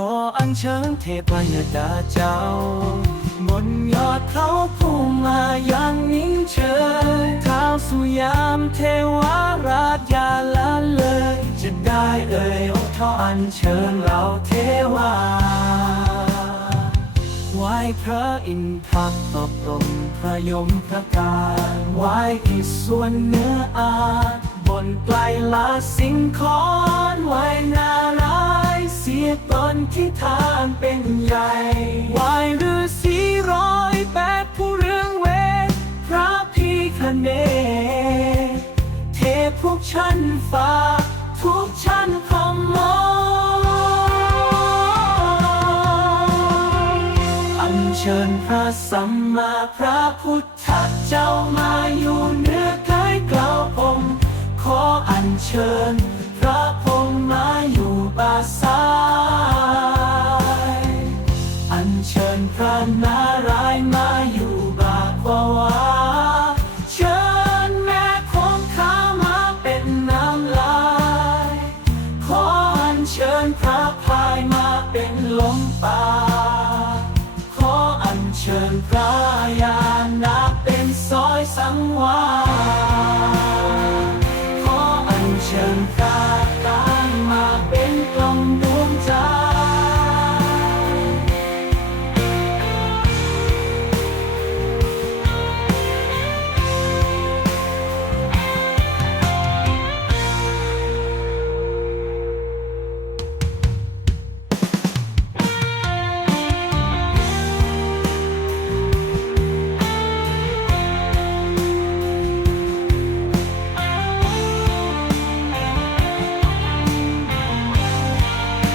ขออัญเชิญเทพยดาเจ้า บนยอดเขาผู้มาอย่างนิ่งเฉยท้าสุยามเทวาราชยาละเลย จะได้เอ่ยองค์เขาอัญเชิญเราเทวาไหว้พระอินทร์พักตบรมพระยมพระกาไหว้ที่ส่วนเนื้ออาจบนไกลลาสิงคอนไหว้นา ยณ์เสียตนที่ทานเป็นใหญ่ไหว้ฤาษีร้อยแปดผู้เรื่องเวท พระพิคเนเทพพวกชั้นฟ้า ทุกชั้นพมออัญเชิญพระสัมมาพระพุทธเจ้ามาอยู่เหนือกายกล่าวผม ขออัญเชิญารายมาอยู่บาดววาเชิญแม่คงข้ามาเป็นน้ำลาย ขออัญเชิญพระพายมาเป็นลมป่า ขออัญเชิญพระยานาเป็นซอยสังวาขออัญเชิญพระ